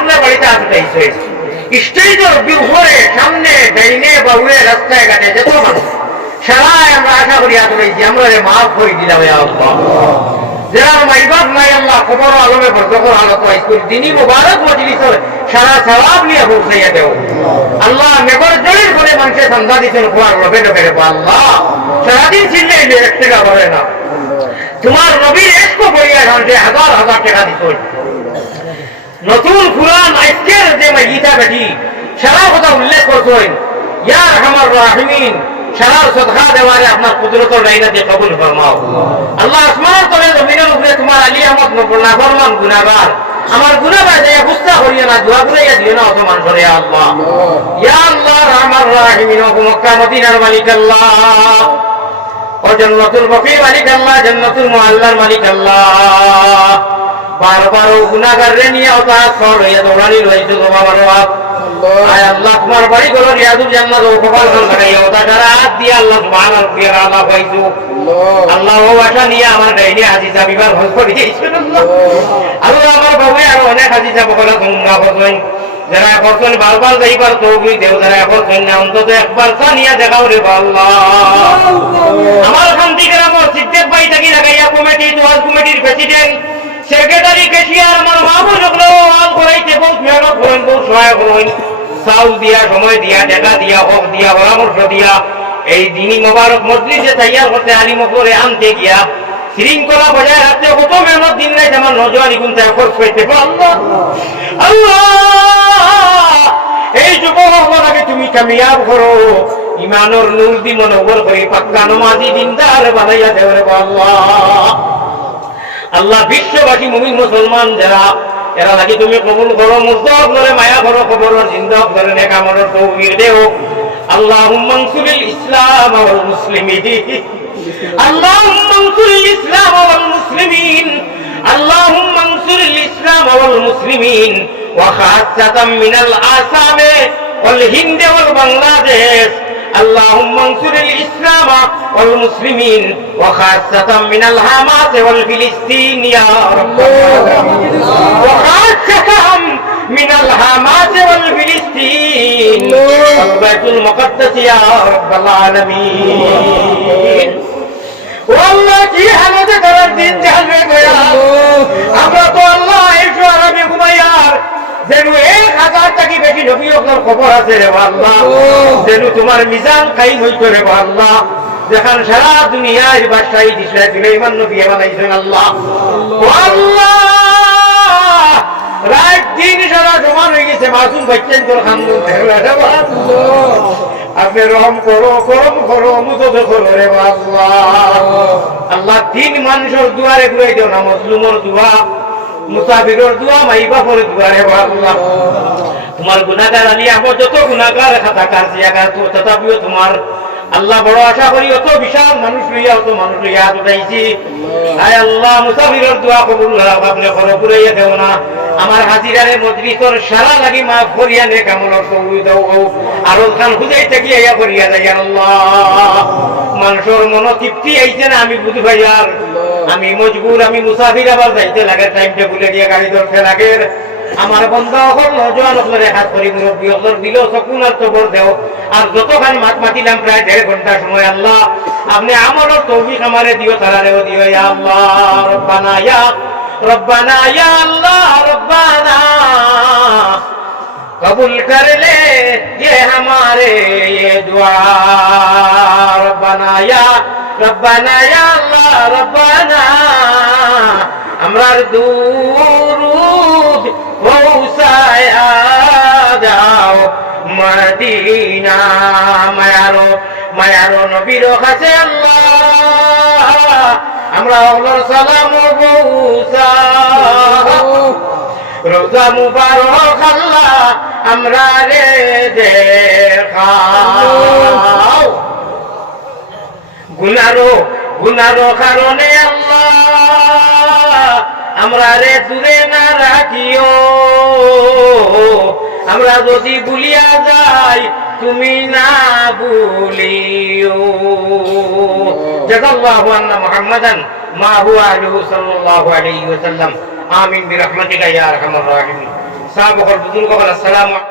আপনার বাড়িতে আসতে স্টেজের উপরে সামনে ডাইনে বাউরে রাস্তায় ঘাটে যেত মানুষ সারাই আমরা আশা করি আসতেছি আমরা মাফ করে দিলাম যারা মাইবাদ নাই আল্লাহ খবর আলমে বরকর আলোক করে দিনই মুবারক মজলিস সারা সওয়াব নিয়ে পৌঁছাইয়া দেও আল্লাহ মেঘর জড়ির করে মানুষের সন্ধ্যা দিচ্ছেন খোয়ার লোভে লোভে আল্লাহ সারাদিন ছিনলে এক টাকা ধরে না তোমার নবীর একটু বইয়া ঘন্টে হাজার হাজার টাকা দিত নতুন কুরআন আজকের যে গীতা বেটি সারা কথা উল্লেখ করছেন ইয়া রহমান রাহিমিন সারা সদকা দেওয়ারে আপনার কুদরতের ডাইনা দিয়ে কবুল ফরমাও আল্লাহ আসমানের তলে জমিনের উপরে তোমার আলী আহমদ নাফরমান গুনাহগার আমার গুনাহগার যে গুস্তা করিও না দোয়া করিয়া দিও না অপমান করে আল্লাহ ইয়া আল্লাহ রহমান রাহিমিন ও মক্কা মদিনার মালিক আল্লাহ ও জান্নাতুল বাকি মালিক আল্লাহ জান্নাতুল মুআল্লার মালিক আল্লাহ বারবার গুনাহগার রে নিয়ে ওটা সর হইয়া দৌড়ানি রইছে বাবার আয় আল্লাহ তোমার বাড়ি গুলো রিয়াদুল জান্নাত ও কপাল খান লাগাইয়া ওটা যারা হাত দিয়ে আল্লাহ সুবহানাহু ওয়া তাআলা পাইছো আল্লাহ ও আশা নিয়ে আমার ডাইনে হাজিজা বিবার হল করে দিয়েছেন আল্লাহ আমার বাবু আর অনেক হাজিজা বকরা তোমরা বলেন যারা করছেন বারবার যাইবার তৌফিক দেও যারা করছেন না অন্তত একবার সানিয়া দেখাও রে আল্লাহ আমার শান্তি গ্রাম সিদ্দিক ভাই থাকি লাগাইয়া কমিটি দোয়াল কমিটির প্রেসিডেন্ট সেক্রেটারি কেশিয়ার আমার মাহবুব লোকলো আল করাইতে বহুত মেহনত করেন বহুত সহায় করেন চাউল দিয়া সময় দিয়া টাকা দিয়া হক দিয়া পরামর্শ দিয়া এই দিনই মোবারক মজলিসে তৈয়ার করতে আলিম করে আনতে গিয়া শৃঙ্খলা বজায় রাখতে কত মেহনত দিন নাই আমার নজওয়ানি গুনতে খরচ করতে আল্লাহ আল্লাহ এই যুবককে তুমি কামিয়াব করো ইমানের নূর দি মনোবর করে পাক্কা নমাজি দিনদার বানাইয়া দেও রে আল্লাহ আল্লাহ বিশ্ববাসী মুমিন মুসলমান যারা এরা লাগি তুমি কবুল করো মুজদাব করে মায়া করো খবর জিন্দাব করে নেক আমলের তৌফিক দেও আল্লাহুম্মা আনসুরিল ইসলাম ওয়াল মুসলিমিন আল্লাহুম্মা আনসুরিল ইসলাম ওয়াল মুসলিমিন আল্লাহুম্মা আনসুরিল ইসলাম ওয়াল মুসলিমিন ওয়া খাসাতাম মিনাল আসামে ওয়াল হিন্দ ওয়াল বাংলাদেশ اللهم انصر الإسلام والمسلمين وخاصة من الحماس والفلسطين يا رب وخاصة من الحماس والفلسطين والبيت المقدس يا رب العالمين والله কি হালতে করার দিন যাবে গয়া আমরা তো আল্লাহ একটু আরামে ঘুমাইয়ার যেন 1000 টাকা বেশি নবী আপনার খবর আছে রে আল্লাহ যেন তোমার মিজান কায়েম হইতো রে আল্লাহ যেখান সারা দুনিয়ার বাদশাহী দিশা সুলাইমান নবী বানাইছেন আল্লাহ আল্লাহ রাত দিন সারা জমান হয়ে গেছে মাসুম বাচ্চান তোর খান্দন আপনি রহম করো করম করো মুদত করো রে আল্লাহ আল্লাহ তিন মানুষের দুয়ারে ঘুরাই দেও না মজলুমের দোয়া মুসাফিরের দোয়া মাই বাপের দোয়া রে আল্লাহ তোমার গুনাহগার আলী আমার যত গুনাহগার খাতা কারজিয়াগার তো তথাপিও তোমার আল্লাহ বড় আশা করি অত বিশাল মানুষ লইয়া অত মানুষ লইয়া উঠাইছি আয় আল্লাহ মুসাফিরের দোয়া কবুল আপনি করো ঘুরাইয়া দেও না আমার হাজিরারে মজলিসের সারা লাগি মাফ করিয়া নে কামলর তৌফিক দাও আর ওখান খুঁজাই থেকে ইয়া করিয়া যাই আল্লাহ মানুষের মন তৃপ্তি আইছে না আমি বুঝি ভাই আর আমি মজবুর আমি মুসাফির আবার যাইতে লাগে টাইম টেবিলে গিয়ে গাড়ি ধরতে লাগে আমার বন্ধা হল নজওয়ান হলে হাত করি মুরব্বী হল দিল সকুন আর তবর দেও আর যতখানি মাত মাতিলাম প্রায় 1.5 ঘন্টা সময় আল্লাহ আপনি আমারও তৌফিক আমারে দিও তারারেও দিও ইয়া আল্লাহ রব্বানা ইয়া আল্লাহ রব্বানা कबूल कर ले ये हमारे ये दुआ रब्बाना या अल्लाह रब्बाना আমরার দুরুদ পৌঁছায়া দাও মদিনা মায়ারো নবীর কাছে আল্লাহ আমরা ওর সালাম পৌঁছাও রোজা মুবারক আল্লাহ আমরা রে দেখাও গুনারো কারণে আল্লাহ আমরা রে দূরে না রাখিও আমরা যদি ভুলিয়া যাই তুমি না ভুলিও জাযাল্লাহু আন্না মুহাম্মাদান মা হুয়া আলাইহি সাল্লাল্লাহু আলাইহি ওয়াসাল্লাম আমিন বিরহমাতিকা ইয়া আরহামার রাহিমিন সাহাবাগণ বুজুর্গগণ আসসালামু